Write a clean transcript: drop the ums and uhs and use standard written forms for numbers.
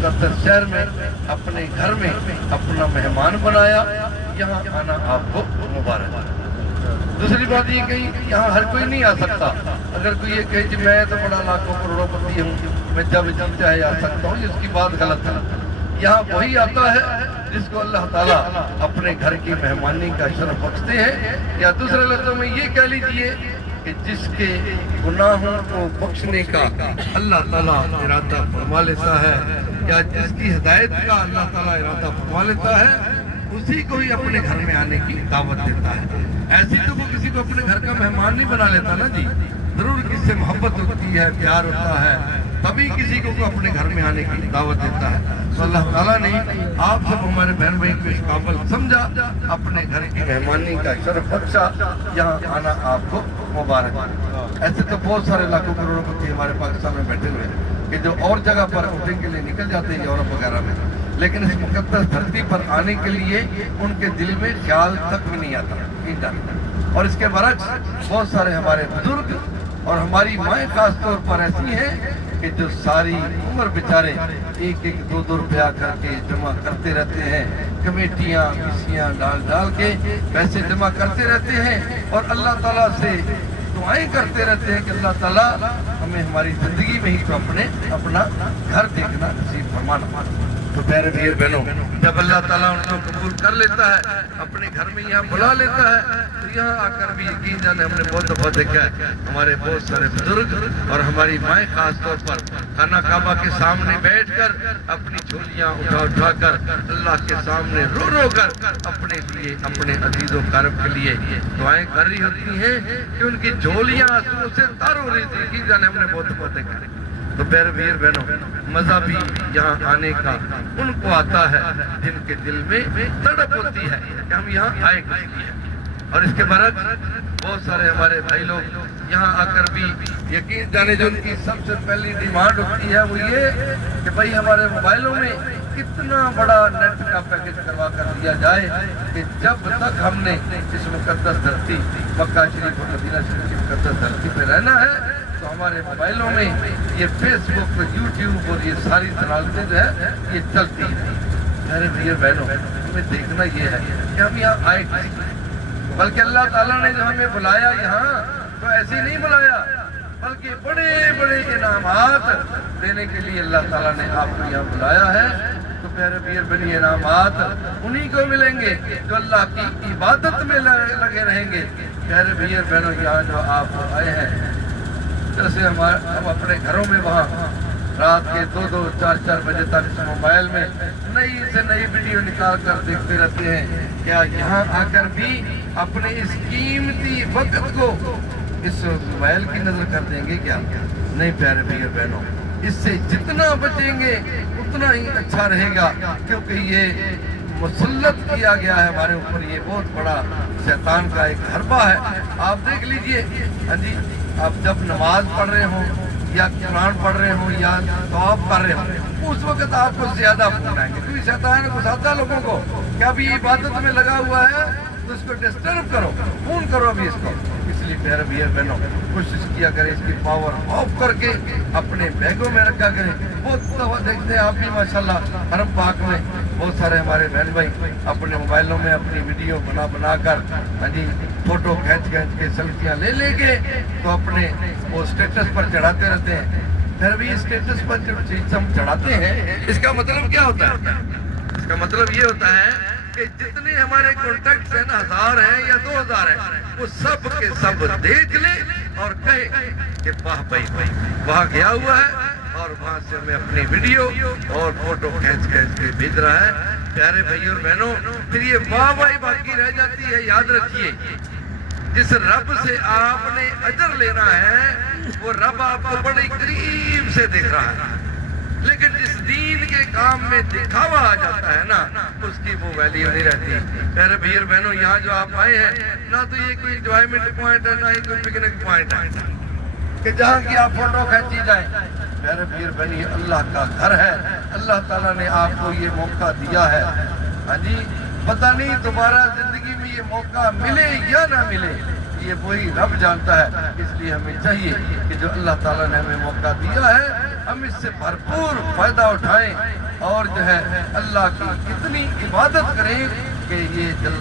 मुक़द्दस शहर में, अपने घर में अपना मेहमान बनाया, यहाँ आना आपको मुबारक। दूसरी बात ये कही यहाँ हर कोई नहीं आ सकता। अगर कोई ये कहे कि मैं तो बड़ा लाखों करोड़पति हूँ, मैं जब जी चाहे आ सकता हूँ, इसकी बात गलत है। यहाँ वही आता है जिसको अल्लाह ताला अपने घर की मेहमानी का शरफ बख्शते हैं, या दूसरे लफ्ज़ों में ये कह लीजिए कि जिसके गुनाहों को बख्शने का अल्लाह ताला इरादा फरमा लेता है, या जिसकी हिदायत का अल्लाह ताला इरादा फरमा लेता है, उसी को ही अपने घर में आने की दावत देता है। ऐसी तो वो किसी को अपने घर का मेहमान नहीं बना लेता ना जी, जरूर किससे मोहब्बत होती है, प्यार होता है, तभी किसी को अपने घर में आने की दावत देता है। तो अल्लाह ताला ने आप सब हमारे बहन भाई को इस काबिल समझा, अपने घर की मेहमानी का शरफ बख्शा, यहाँ आना आपको मुबारक। ऐसे तो बहुत सारे लाखों करोड़पति हमारे पाकिस्तान में बैठे हुए हैं कि जो और जगह पर शूटिंग के लिए निकल जाते हैं यूरोप वगैरह में, लेकिन इस मुक़द्दस धरती पर आने के लिए उनके दिल में ख्याल तक भी नहीं आता। और इसके बरक्स बहुत सारे हमारे बुजुर्ग और हमारी माएँ खास तौर पर ऐसी हैं कि जो सारी उम्र बेचारे एक एक दो दो रुपया करके जमा करते रहते हैं, कमेटियाँ किसियाँ डाल के पैसे जमा करते रहते हैं, और अल्लाह ताला से दुआएं करते रहते हैं कि अल्लाह ताला हमें हमारी ज़िंदगी में ही तो अपना घर देखना नसीब फरमाना। तो प्यारे भाई बहनों, जब अल्लाह ताला उनको कबूल कर लेता है, अपने घर में यहाँ बुला लेता है, तो यहाँ आकर भी यकीन जाने हमने बहुत दफा देखा है हमारे बहुत सारे बुजुर्ग और हमारी माएँ खास तौर पर खाना काबा के सामने बैठकर अपनी झोलियाँ उठा कर अल्लाह के सामने रो कर अपने लिए, अपने अजीजों कारब के लिए दुआएं कर रही होती हैं कि उनकी झोलियाँ आंसुओं से तर हो रही थी। यकीन जाने हमने बहुत दफा देखा है। तो प्यारे वीर बहनों, मज़ा भी यहाँ आने का उनको आता है जिनके दिल में तड़प होती है कि हम यहाँ आए किस लिए। और इसके बरक्स बहुत सारे हमारे भाई लोग यहाँ आकर भी यकीन जाने जो उनकी सबसे पहली डिमांड होती है वो ये कि भाई हमारे मोबाइलों में कितना बड़ा नेट का पैकेज करवा कर दिया जाए कि जब तक हमने इस मुक़द्दस धरती मक्का शरीफ और मदीना शरीफ की मुक़द्दस धरती पे रहना है, तो हमारे मोबाइलों में ये फेसबुक, यूट्यूब और ये सारी दलालतें जो है ये चलती है। मेरे भैया बहनों, हमें देखना ये है कि हम यहाँ आए, बल्कि अल्लाह ताला ने जो हमें बुलाया यहाँ तो ऐसे ही नहीं बुलाया, बल्कि बड़े बड़े इनामात देने के लिए अल्लाह ताला ने आपको यहाँ बुलाया है। तो प्यारे पीर बनी इनामात उन्हीं को मिलेंगे जो अल्लाह की इबादत में लगे रहेंगे। प्यारे भैया बहनों, यहाँ जो आप आए हैं, जैसे हम अपने घरों में वहाँ रात के 2-2, 4-4 बजे तक इस मोबाइल में नई से नई वीडियो निकाल कर देखते रहते हैं, क्या यहाँ आकर भी अपने इस कीमती वक्त को इस मोबाइल की नजर कर देंगे क्या? नहीं प्यारे भैया बहनों, इससे जितना बचेंगे उतना ही अच्छा रहेगा, क्योंकि ये मुसल्लत किया गया है हमारे ऊपर, ये बहुत बड़ा शैतान का एक हरबा है। आप देख लीजिए, हाँ जी, आप जब नमाज पढ़ रहे हो या कुरान पढ़ रहे हो या तवाफ कर रहे हो, उस वक्त आपको ज्यादा फोन आएंगे, क्योंकि शैतान घुसाता लोगों को कि अभी इबादत में लगा हुआ है तो इसको डिस्टर्ब करो, फोन करो अभी इसको। इसलिए प्यारे भैया बहनों, कोशिश किया करें इसकी पावर ऑफ करके अपने बैगों में रखा करें। बहुत दफा देखते हैं आप भी माशाल्लाह हरम पाक में बहुत सारे हमारे बहन भाई अपने मोबाइलों में अपनी वीडियो बना कर, हाँ जी, फोटो खींच के सेल्फियाँ ले के तो अपने वो स्टेटस पर चढ़ाते रहते हैं। फिर भी स्टेटस पर जो चीज हम चढ़ाते हैं, इसका मतलब क्या होता है? इसका मतलब ये होता है कि जितने हमारे कॉन्टेक्ट हैं ना, 1000 हैं या 2000 हैं, वो सब के सब देख ले और कहे कि वाह भाई वहाँ गया हुआ है और वहाँ से हमें अपनी वीडियो और फोटो खींच के भेज रहा है। प्यारे भाइयों और बहनों, फिर ये वाह भाई बाकी रह जाती है। याद रखिए, जिस रब से आपने अजर लेना है वो रब आपको बड़े करीब से देख रहा है, लेकिन जिस दीन के काम में दिखावा आ जाता है ना, उसकी वो वैल्यू नहीं रहती। प्यारे भैया बहनों, यहाँ जो आप आए हैं ना, तो ये कोई एंजॉयमेंट पॉइंट है ना ही कोई पिकनिक पॉइंट है कि जहाँ की आप फोटो खींची जाए। प्यारे भैया बहनी, अल्लाह का घर है, अल्लाह ताला ने आपको ये मौका दिया है। हाँ जी, पता नहीं दोबारा जिंदगी में ये मौका मिले या ना मिले, ये वही रब जानता है। इसलिए हमें चाहिए कि जो अल्लाह ताला ने हमें मौका दिया है, हम इससे भरपूर फायदा उठाएं। اور جو ہے اللہ کی اتنی عبادت کریں کہ یہ دل